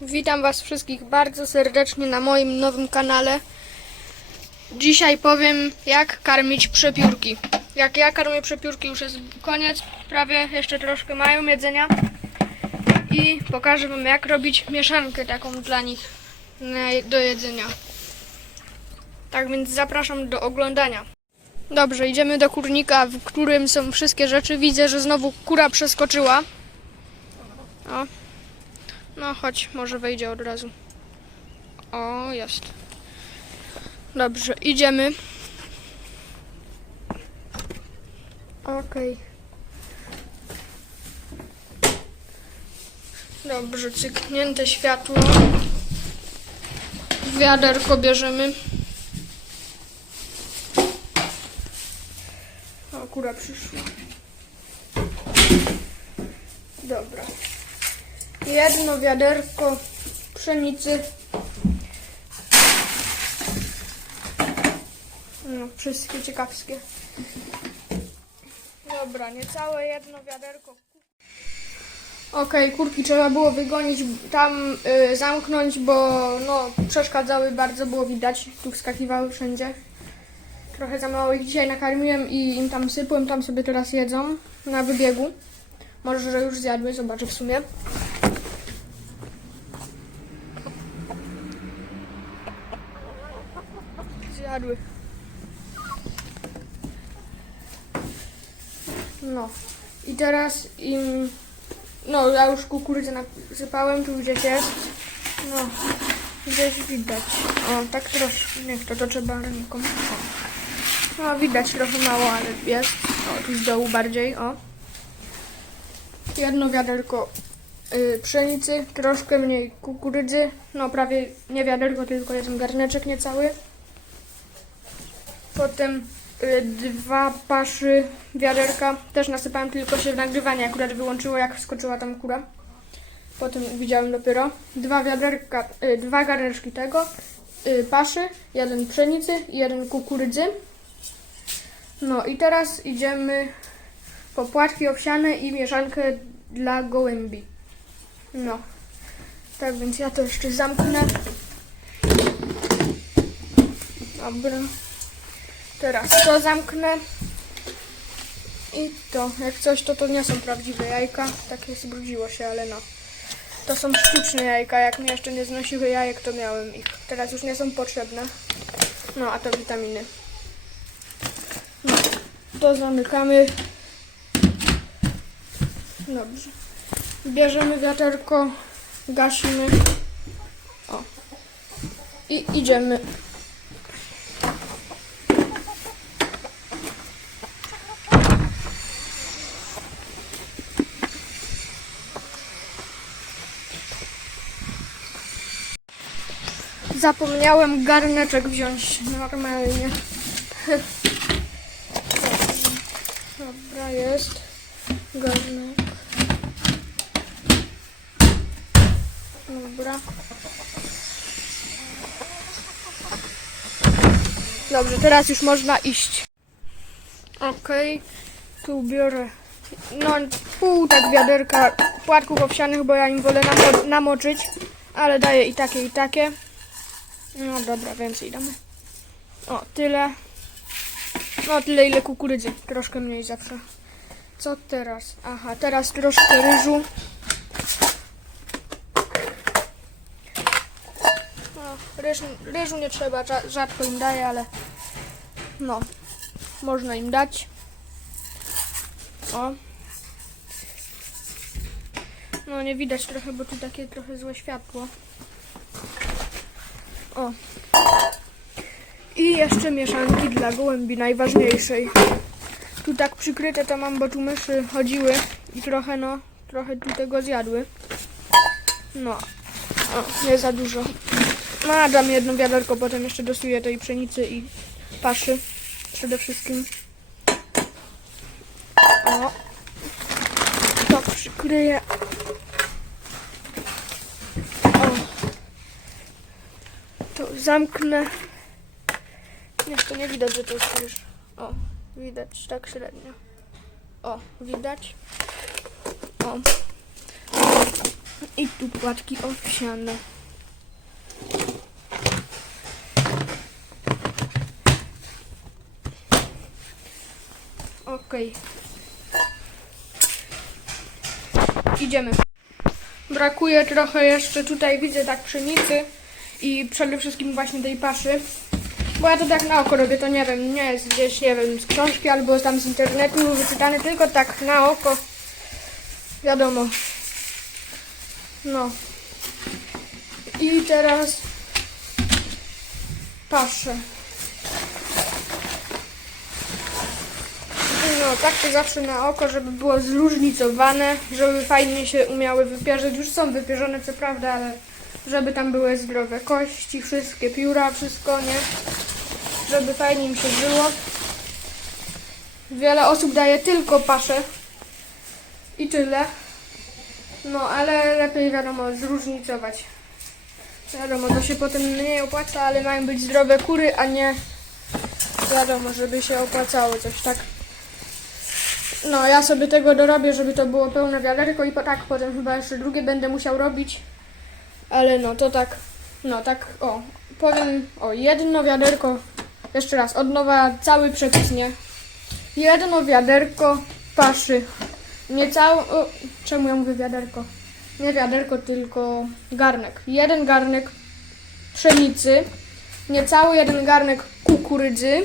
Witam Was wszystkich bardzo serdecznie na moim nowym kanale. Dzisiaj powiem, jak karmić przepiórki. Jak ja karmię przepiórki, już jest koniec, prawie jeszcze troszkę mają jedzenia. I pokażę Wam, jak robić mieszankę taką dla nich do jedzenia. Tak więc zapraszam do oglądania. Dobrze, idziemy do kurnika, w którym są wszystkie rzeczy. Widzę, że znowu kura przeskoczyła. O, no chodź, może wejdzie od razu. O, jest. Dobrze, idziemy. Okej. Dobrze, cyknięte światło. Wiaderko bierzemy. O, kura przyszła. Dobra. Jedno wiaderko pszenicy. No, wszystkie ciekawskie. Dobra, niecałe jedno wiaderko. Okej, kurki trzeba było wygonić, tam y, zamknąć, bo no, przeszkadzały bardzo, było widać. Tu wskakiwały wszędzie. Trochę za mało ich dzisiaj nakarmiłem i im tam sypłem, tam sobie teraz jedzą na wybiegu. Może, że już zjadły, zobaczę w sumie. Zjadły. No. I teraz im... No, ja już kukurydzę nasypałem, tu gdzieś jest. No, gdzieś widać. O, tak troszkę, niech to, to trzeba ręką. No, widać trochę mało, ale jest. O, tu z dołu bardziej, o. Jedno wiaderko y, pszenicy, troszkę mniej kukurydzy. No, prawie nie wiaderko, tylko jeden garneczek niecały. Potem dwa paszy wiaderka. Też nasypałem, tylko się nagrywanie akurat wyłączyło, jak skoczyła tam kura. Potem widziałem dopiero. Dwa wiaderka, y, dwa garneczki tego. Y, paszy, jeden pszenicy i jeden kukurydzy. No i teraz idziemy po płatki owsiane i mieszankę dla gołębi. No. Tak więc ja to jeszcze zamknę. Dobra. Teraz to zamknę. I to, jak coś, to to nie są prawdziwe jajka. Takie zbrudziło się, ale no. To są sztuczne jajka. Jak mnie jeszcze nie znosiły jajek, to miałem ich. Teraz już nie są potrzebne. No, a to witaminy. No, to zamykamy. Dobrze. Bierzemy wiaterko, gasimy. O. I idziemy. Zapomniałem garneczek wziąć normalnie. Dobra, jest. Garnek. Dobra. Dobrze, teraz już można iść. Okej, tu biorę no pół tak wiaderka płatków owsianych, bo ja im wolę namo namoczyć, ale daję i takie i takie. No dobra, więcej damy. O, tyle. No tyle ile kukurydzy, troszkę mniej zawsze. Co teraz? Aha, teraz troszkę ryżu. No, ryż, ryżu nie trzeba, rza- rzadko im daję, ale no, można im dać. O. No nie widać trochę, bo tu takie trochę złe światło. O. I jeszcze mieszanki dla gołębi, najważniejszej. Tu tak przykryte to mam, bo tu myszy chodziły i trochę no, trochę tu tego zjadły. No, o, nie za dużo. No, dam jedno wiaderko, potem jeszcze dosuję tej pszenicy i paszy przede wszystkim. O, to przykryję. O, to zamknę. Jeszcze nie widać, że to jest ryż. O, widać tak średnio. O, widać. O. I tu płatki owsiane. Okej. Idziemy. Brakuje trochę jeszcze tutaj, widzę tak pszenicy i przede wszystkim właśnie tej paszy. Bo ja to tak na oko robię, to nie wiem, nie jest gdzieś, nie wiem, z książki albo tam z internetu wyczytane, tylko tak na oko. Wiadomo. No. I teraz paszę. No, tak to zawsze na oko, żeby było zróżnicowane, żeby fajnie się umiały wypierzyć. Już są wypierzone, co prawda, ale żeby tam były zdrowe kości, wszystkie pióra, wszystko, nie? Żeby fajnie mi się żyło. Wiele osób daje tylko paszę i tyle. No, ale lepiej wiadomo zróżnicować. Wiadomo, to się potem mniej opłaca, ale mają być zdrowe kury, a nie wiadomo, żeby się opłacało coś tak. No, ja sobie tego dorobię, żeby to było pełne wiaderko i po, tak potem chyba jeszcze drugie będę musiał robić. Ale no, to tak, no tak, o, powiem, o, jedno wiaderko, jeszcze raz, od nowa cały przepis, nie? Jedno wiaderko paszy. Nie cały, o, czemu ja mówię wiaderko? Nie wiaderko, tylko garnek. Jeden garnek pszenicy, niecały jeden garnek kukurydzy,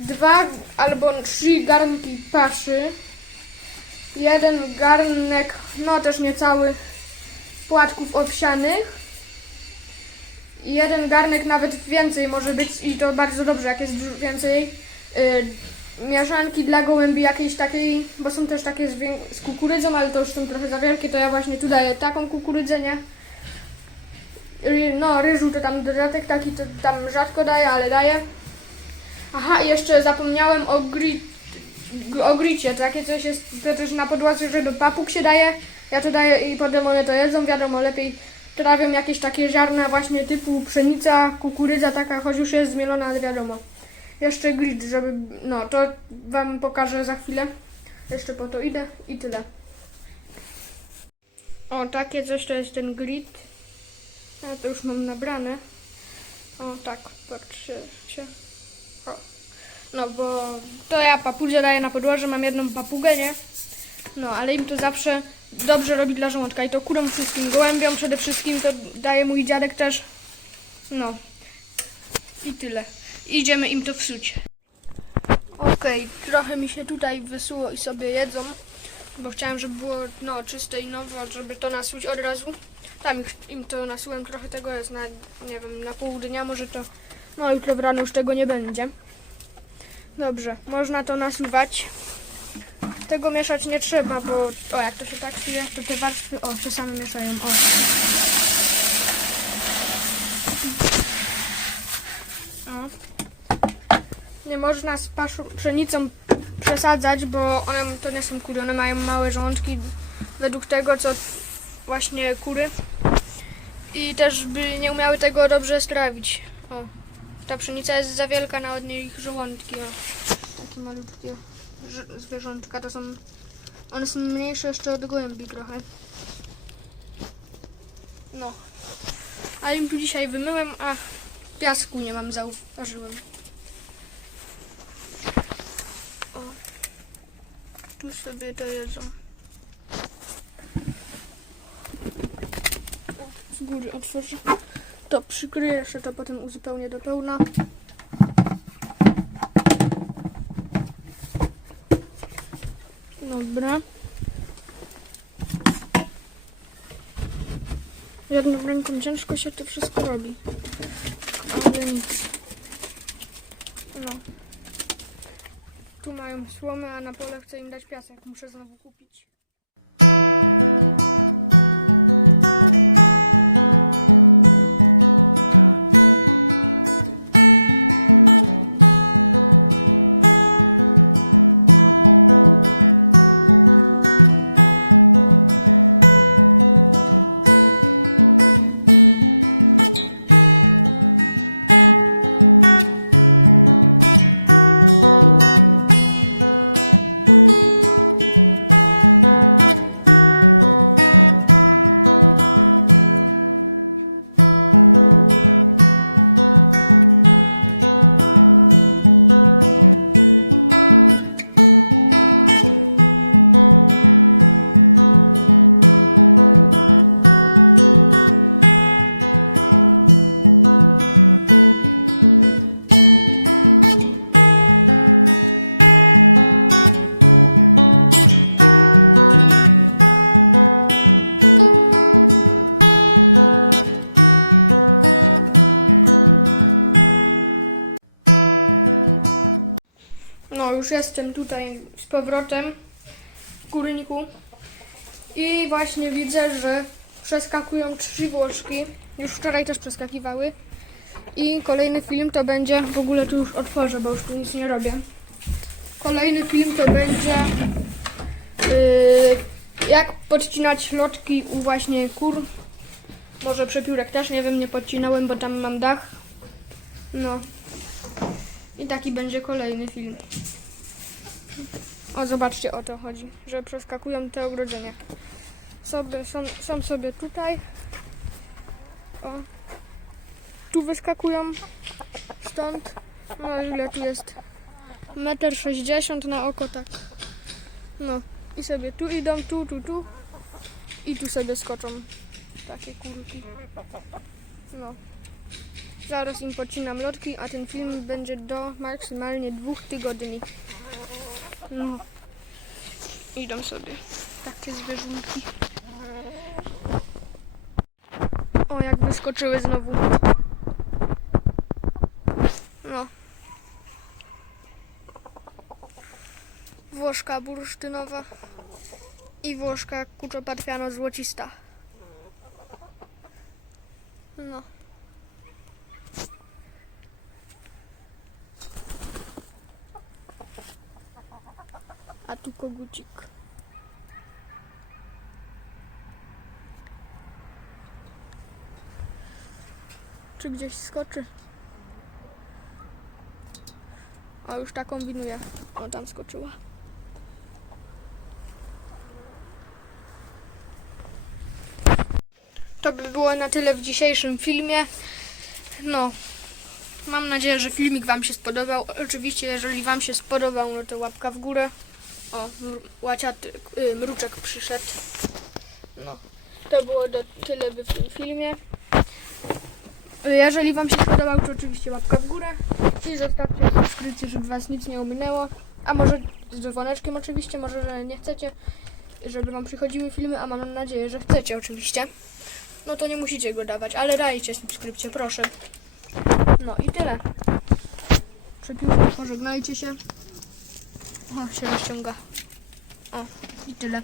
dwa albo trzy garnki paszy, jeden garnek, no też niecały, płatków owsianych, jeden garnek nawet więcej może być i to bardzo dobrze, jak jest więcej. Y, mieszanki dla gołębi jakiejś takiej, bo są też takie z, z kukurydzą, ale to już są trochę za wielkie, to ja właśnie tu daję taką kukurydzę, nie? Ry- No, ryżu to tam dodatek taki, to tam rzadko daję, ale daję. Aha, jeszcze zapomniałem o grit, o gricie, takie coś jest to też na podłodze, że do papug się daje. Ja to daję i potem one to jedzą, wiadomo, lepiej trawią jakieś takie ziarna właśnie typu pszenica, kukurydza taka, choć już jest zmielona, ale wiadomo. Jeszcze grit, żeby, no to wam pokażę za chwilę. Jeszcze po to idę i tyle. O, takie coś to jest ten grit. Ja to już mam nabrane. O, tak, patrzcie. O. No, bo to ja papudzie daję na podłoże, mam jedną papugę, nie? No, ale im to zawsze dobrze robi dla żołądka i to kurom wszystkim, gołębiom przede wszystkim to daje mój dziadek też. No. I tyle. Idziemy im to wsuć. Okej, trochę mi się tutaj wysuło i sobie jedzą, bo chciałem, żeby było no, czyste i nowe, żeby to nasuć od razu. Tam im to nasułem, trochę tego jest na, nie wiem, na pół dnia, może to, no jutro w rano już tego nie będzie. Dobrze, można to nasuwać. Tego mieszać nie trzeba, bo o, jak to się tak czuje, to te warstwy, o, się same mieszają, o. Nie można z pszenicą przesadzać, bo one to nie są kury, one mają małe żołądki według tego, co właśnie kury. I też by nie umiały tego dobrze strawić. O, ta pszenica jest za wielka na od ich żołądki, o. Takie malutkie zwierzątka, to są... One są mniejsze jeszcze od gołębi trochę. No. A im tu dzisiaj wymyłem, a piasku nie mam, zauważyłem. O. Tu sobie to jedzą. Z góry otworzę. To przykryję jeszcze, to potem uzupełnię do pełna. Dobra. Jedną ręką ciężko się to wszystko robi. Ale nic. No. Tu mają słomy, a na pole chcę im dać piasek. Muszę znowu kupić. Już jestem tutaj z powrotem w kurniku i właśnie widzę, że przeskakują trzy Włoszki. Już wczoraj też przeskakiwały. I kolejny film to będzie, w ogóle tu już otworzę, bo już tu nic nie robię. Kolejny film to będzie yy, jak podcinać lotki u właśnie kur. Może przepiórek też, nie wiem, nie podcinałem, bo tam mam dach. No. I taki będzie kolejny film. O, zobaczcie, o to chodzi, że przeskakują te ogrodzenia. Sobie, są, są sobie tutaj. O. Tu wyskakują stąd. No ile tu jest? Metr sześćdziesiąt na oko, tak. No. I sobie tu idą, tu, tu, tu. I tu sobie skoczą. Takie kurki. No. Zaraz im pocinam lotki, a ten film będzie do maksymalnie dwóch tygodni. No. Idą sobie. Takie zwierzynki. O, jak wyskoczyły znowu. No. Włoszka bursztynowa i Włoszka kuczoparfiano-złocista. No. Tu kogucik. Czy gdzieś skoczy? O, już ta kombinuje. O, tam skoczyła. To by było na tyle w dzisiejszym filmie. No, mam nadzieję, że filmik Wam się spodobał. Oczywiście, jeżeli Wam się spodobał, no to łapka w górę. O, łaciaty, y, mruczek przyszedł. No, to było do tyle by w tym filmie. Jeżeli Wam się podobał, to oczywiście łapka w górę i zostawcie subskrypcję, żeby Was nic nie ominęło. A może z dzwoneczkiem oczywiście, może, że nie chcecie, żeby Wam przychodziły filmy, a mam nadzieję, że chcecie oczywiście. No to nie musicie go dawać, ale dajcie subskrypcję, proszę. No i tyle. Przepiłkę, pożegnajcie się. O, się rozciąga. O, i tyle.